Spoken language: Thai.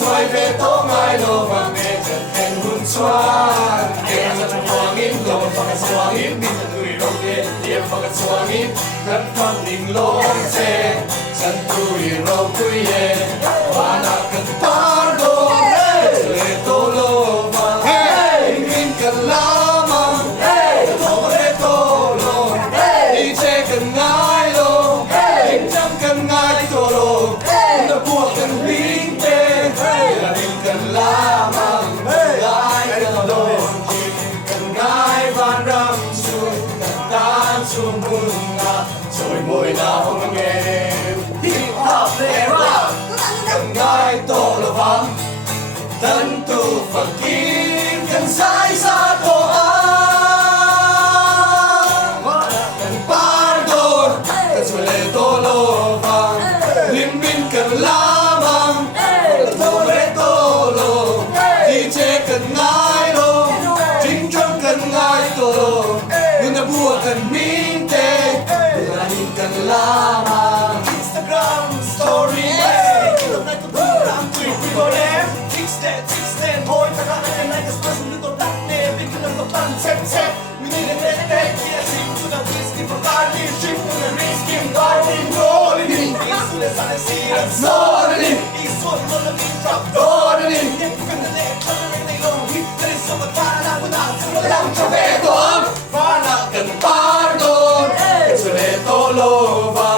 Sueveto mai lo magneto en hun chuan e na chuangin lo paka chuangin min tui ro ke ye paka chuangin kan phang ning lo che chan tui ro kui ye wana kan par do le to lo ma hey min kan la ma hey to le to lo hey che kan ngai lo hey cham kan ngai to lo na buak kan bingกันลามังกายกันโดนกินกันง่ายบ้านรำชุนกันตามชุมมุนนาช่วยมวยนาของเงวฮิปฮอปเลร่ากันง่ายโตละวังตันตูฝักกินกันสายซาโตอากันปาร์โดนกันช่วยเลโตโลวังลิมบินกันลามังกันง่ายโลจริงจังกันง่ายโตโลเงินบัวกันมิงเตเวลาหินกันลามา Instagram Story ตรงไหนก็ดูตามtweet we go there Kicks that boy ถ้าเราได้ไหนก็สมาร์ทสุดตัวดักเนบินขึ้นน้ำตกตันเช็คมีนี่เด็กเกียร์ชิงจุดเอาวิสกี้for partyชิมตัวเรสกิ้ง party no limit อีสุดเลยสั่นเลยสิ no limit อีสุดมันเลยมี drop no limit ยังเป็นเด็กLang ciaveto, fana can pardo, che se ne tolo va.